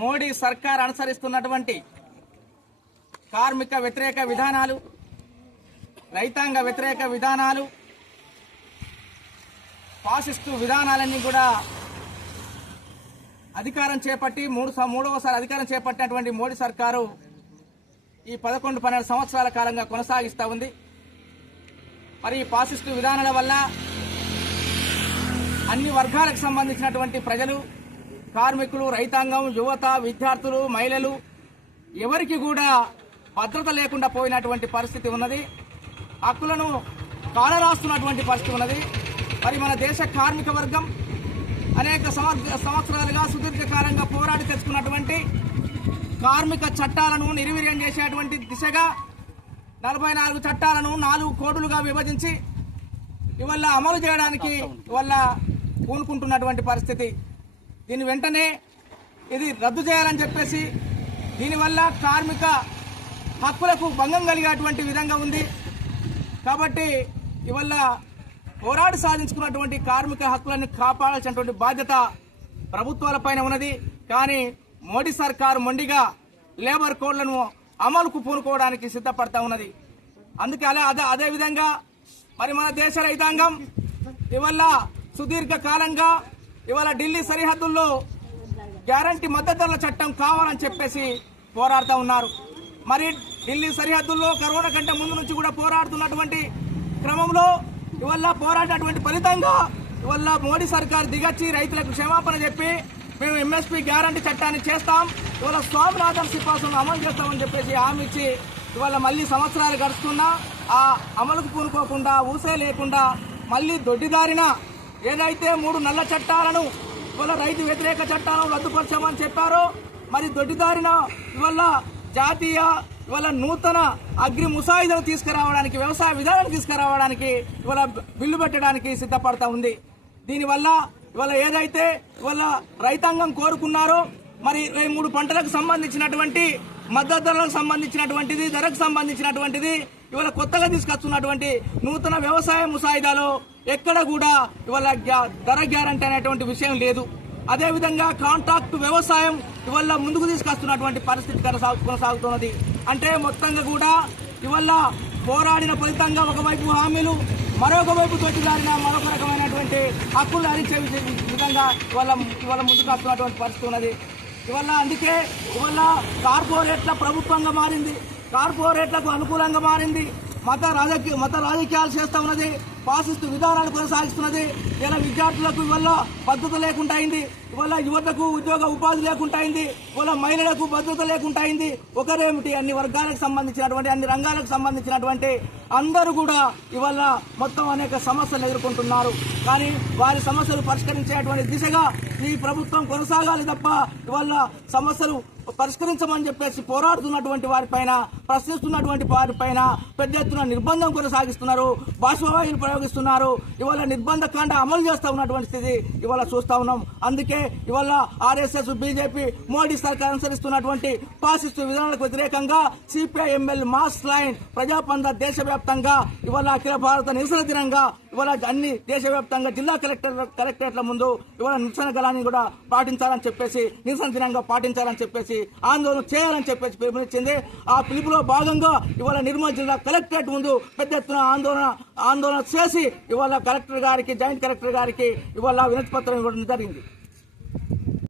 మోడీ సర్కార్ అనుసరిస్తున్నటువంటి కార్మిక వ్యతిరేక విధానాలు రైతాంగ వ్యతిరేక విధానాలు ఫాసిస్టు విధానాలన్నీ కూడా అధికారం చేపట్టి మూడు మూడవసారి అధికారం చేపట్టినటువంటి మోడీ సర్కారు ఈ పదకొండు పన్నెండు సంవత్సరాల కాలంగా కొనసాగిస్తూ ఉంది. మరి ఈ ఫాసిస్టు విధానాల వల్ల అన్ని వర్గాలకు సంబంధించినటువంటి ప్రజలు కార్మికులు రైతాంగం యువత విద్యార్థులు మహిళలు ఎవరికి కూడా భద్రత లేకుండా పోయినటువంటి పరిస్థితి ఉన్నది. హక్కులను కాలరాస్తున్నటువంటి పరిస్థితి ఉన్నది. మరి మన దేశ కార్మిక వర్గం అనేక సంవత్సరాలుగా సుదీర్ఘకాలంగా పోరాడి తెచ్చుకున్నటువంటి కార్మిక చట్టాలను నిర్వీర్యం చేసేటువంటి దిశగా నలభై నాలుగు చట్టాలను నాలుగు కోడులుగా విభజించి ఇవల్ల అమలు చేయడానికి ఇవల్ల పూనుకుంటున్నటువంటి పరిస్థితి. దీని వెంటనే ఇది రద్దు చేయాలని చెప్పేసి దీనివల్ల కార్మిక హక్కులకు భంగం కలిగేటువంటి విధంగా ఉంది. కాబట్టి ఇవల్ల పోరాడి సాధించుకున్నటువంటి కార్మిక హక్కులను కాపాడాల్సినటువంటి బాధ్యత ప్రభుత్వాలపైన ఉన్నది. కానీ మోడీ సర్కారు మొండిగా లేబర్ కోడ్లను అమలుకు పూనుకోవడానికి సిద్ధపడతా ఉన్నది. అందుకే అలా అదే అదే విధంగా మరి మన దేశ రైతాంగం ఇవల్ల సుదీర్ఘకాలంగా ఇవాళ ఢిల్లీ సరిహద్దుల్లో గ్యారంటీ మద్దతుల చట్టం కావాలని చెప్పేసి పోరాడుతూ ఉన్నారు. మరి ఢిల్లీ సరిహద్దుల్లో కరోనా కంటే ముందు నుంచి కూడా పోరాడుతున్నటువంటి క్రమంలో ఇవాళ పోరాడినటువంటి ఫలితంగా ఇవల్ల మోడీ సర్కార్ దిగచ్చి రైతులకు క్షమాపణ చెప్పి మేము ఎంఎస్పీ గ్యారంటీ చట్టాన్ని చేస్తాం. ఇవాళ స్వామినాథన్ సిఫార్సును అమలు చేస్తామని చెప్పేసి హామీ ఇచ్చి ఇవాళ మళ్ళీ సంవత్సరాలు గడుస్తున్నా ఆ అమలుకు పూనుకోకుండా ఊసే లేకుండా మళ్ళీ దొడ్డిదారిన ఏదైతే మూడు నల్ల చట్టాలను ఇవాళ రైతు వ్యతిరేక చట్టాలను రద్దుపరచామని చెప్పారో మరి దొడ్డిదారిన ఇవాళ జాతీయ ఇవాళ నూతన అగ్రి ముసాయిదాలు తీసుకురావడానికి వ్యవసాయ విధానం తీసుకురావడానికి ఇవాళ బిల్లు పెట్టడానికి సిద్ధపడతా ఉంది. దీనివల్ల ఇవాళ ఏదైతే ఇవాళ రైతాంగం కోరుకున్నారో మరి ఇరవై మూడు పంటలకు సంబంధించినటువంటి మద్దతు ధరలకు సంబంధించినటువంటిది ధరకు సంబంధించినటువంటిది ఇవాళ కొత్తగా తీసుకొస్తున్నటువంటి నూతన వ్యవసాయ ముసాయిదాలో ఎక్కడ కూడా ఇవాళ గ్యా- ధర గ్యారంటీ అనేటువంటి విషయం లేదు. అదేవిధంగా కాంట్రాక్ట్ వ్యవసాయం ఇవాళ ముందుకు తీసుకొస్తున్నటువంటి పరిస్థితి కొనసాగుతున్నది. అంటే మొత్తంగా కూడా ఇవాళ పోరాడిన ఫలితంగా ఒకవైపు హామీలు మరొక వైపు తొట్టిదారిన మరొక రకమైనటువంటి హక్కులు హరించే విధంగా ఇవాళ ఇవాళ ముందుకు వస్తున్నటువంటి పరిస్థితి ఉన్నది. ఇవాళ అందుకే ఇవాళ కార్పొరేట్ల ప్రభుత్వంగా మారింది. కార్పొరేట్లకు అనుకూలంగా మారింది. మత రాజకీయ మత రాజకీయాలు చేస్తూ ఉన్నది. పాసిస్తూ విధానాలు కొనసాగిస్తున్నది. ఇలా విద్యార్థులకు ఇవల్ల భద్రత లేకుండా అయింది ఇవాళ యువతకు ఉద్యోగ ఉపాధి లేకుండా అయింది ఇవాళ మహిళలకు భద్రత లేకుండా అయింది ఒకరేమిటి? అన్ని వర్గాలకు సంబంధించినటువంటి అన్ని రంగాలకు సంబంధించినటువంటి అందరూ కూడా ఇవాళ మొత్తం అనేక సమస్యలు ఎదుర్కొంటున్నారు. కానీ వారి సమస్యలు పరిష్కరించేటువంటి దిశగా ఈ ప్రభుత్వం కొనసాగాలి తప్ప ఇవాళ సమస్యలు పరిష్కరించమని చెప్పేసి పోరాడుతున్నటువంటి వారిపైన ప్రశ్నిస్తున్నటువంటి వారిపైన పెద్ద ఎత్తున నిర్బంధం కొనసాగిస్తున్నారు. బాష్పవాయులు కొనసాగిస్తున్నారు ఇవాళ నిర్బంధ కాండ అమలు చేస్తూ ఉన్నటువంటి స్థితి ఇవాళ చూస్తా ఉన్నాం. అందుకే ఇవాళ ఆర్ఎస్ఎస్ బీజేపీ మోడీ సర్కార్ అనుసరిస్తున్నటువంటి పాసిస్టు విధానాలకు వ్యతిరేకంగా CPI ML mass line Prajapantha దేశవ్యాప్తంగా ఇవాళ అఖిల భారత నిరసన దినంగా ఇవాళ అన్ని దేశవ్యాప్తంగా జిల్లా కలెక్టర్ కలెక్టరేట్ల ముందు ఇవాళ నిరసన గలాన్ని కూడా పాటించాలని చెప్పేసి నిరసన దినంగా పాటించాలని చెప్పేసి ఆందోళన చేయాలని చెప్పేసి పిలుపునిచ్చింది. ఆ పిలుపులో భాగంగా ఇవాళ నిర్మల్ జిల్లా కలెక్టరేట్ ముందు పెద్ద ఎత్తున ఆందోళన ఆందోళన చేసి ఇవాళ కలెక్టర్ గారికి జాయింట్ కలెక్టర్ గారికి ఇవాళ వినతి పత్రం ఇవ్వడం జరిగింది.